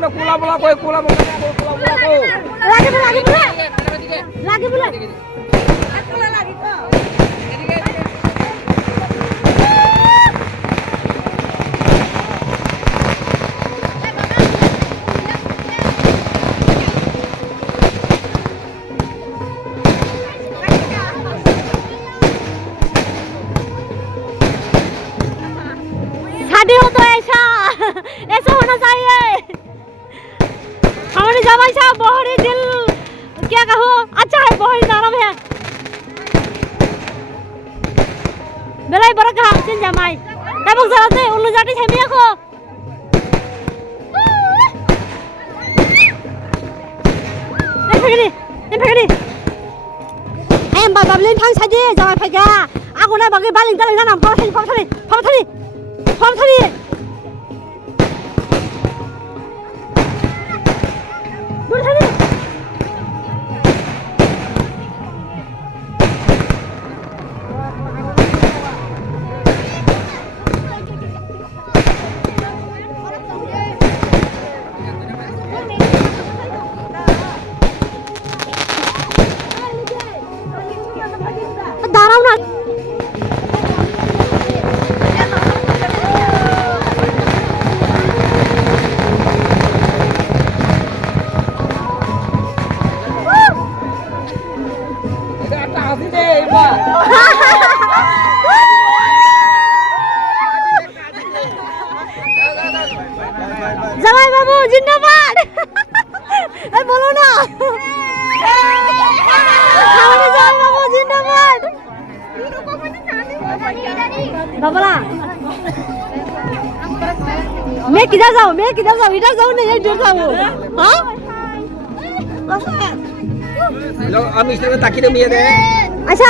আপনি কোলা বলা কই কোলা বলা কোলা বলা কই লাগে বলে शादी हो तो ऐसा ऐसा होना चाहिए हमारे जमाई साहब बहुत ही दिल क्या कहो अच्छा है बहुत ही नरम है बेलाई बड़ा कहा चिन जमाई तब जरा दे उल्लू जाटी छेमिया को ये फेगरी em bà lên thang sai đi rồi phải ga aku na bagi baling daling na nam phao thani dur thani দাঁড়াও না এটা একটা হাসি দে এবা জামাই বাবু জিন্দাবাদ এই বলো না আমাদের জামাই বাবু জিন্দাবাদ बाबला मैं किधर जाऊँ इधर जाऊँ नहीं इधर जाऊँ हाँ আমি ইসলামে তাকিয়ে নিয়ে দে अच्छा